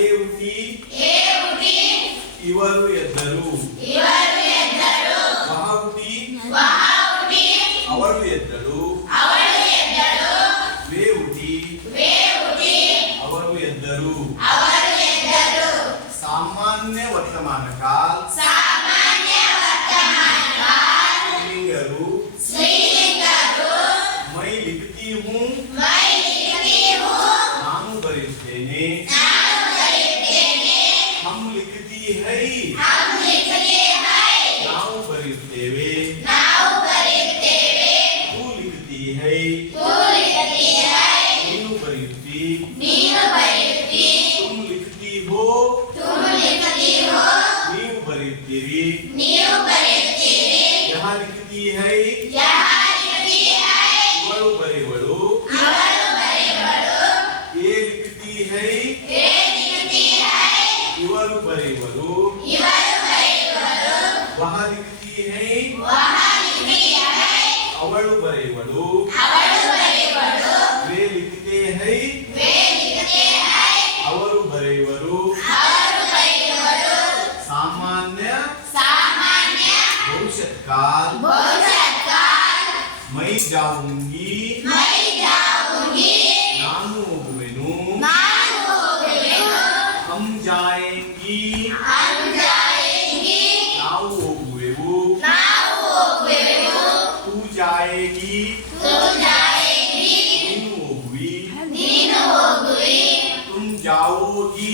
A ಹುಟ್ಟಿ ಇವರು ಎದ್ದರು. ವಹ ಹುಟ್ಟಿ ಅವಳು ಎದ್ದಳು. ವೇ ಹುಟ್ಟಿ ಅವರು ಎದ್ದರು. ಸಾಮಾನ್ಯ ವರ್ತಮಾನ ಕಾಲ ಸ್ತ್ರೀಲಿಂಗರು. ಮೈ ಲಿಖತಿ ಹೂँ ನಾನು ಬರೆಯುತ್ತೇನೆ. ಹಮ್ ಲಿಖತಿ ಹೈ ನಾವು ಬರೆಯುತ್ತೇವೆ. ತೂ ಲಿಖತಿ ಹೈ ನೀನು ಬರೆಯುತ್ತಿ. ತುಮ್ ಲಿಖತಿ ಹೋ ನೀವು ಬರೆಯುತ್ತೀರಿ. ಯಹ ಲಿಖತಿ ಹೈ ಇವಳು ಬರೆಯುವಳು. ಎ ಲಿಖತಿ ಹೈ ಇವರು ಬರೆಯುವರು. ವಹ ಲಿಖತಿ ಹೈ ಅವಳು ಬರೆಯುವಳು. ವೇ ಲಿಖತೆ ಹೈ ಅವರು ಬರೆಯುವರು. ಸಾಮಾನ್ಯ ಭವಿಷ್ಯತ್ ಕಾಲ ಮೈ ಜಾऊंगी ನಾನು ಹೋಗುವೆನು. ಹಮ್ ಜಾಯೇಂಗಿ ನಾವು ಹೋಗುವೆವು. ತೂ ಜಾಯೇಗಿ ನೀನು ಹೋಗುವಿ. ತುಮ್ ಜಾओगी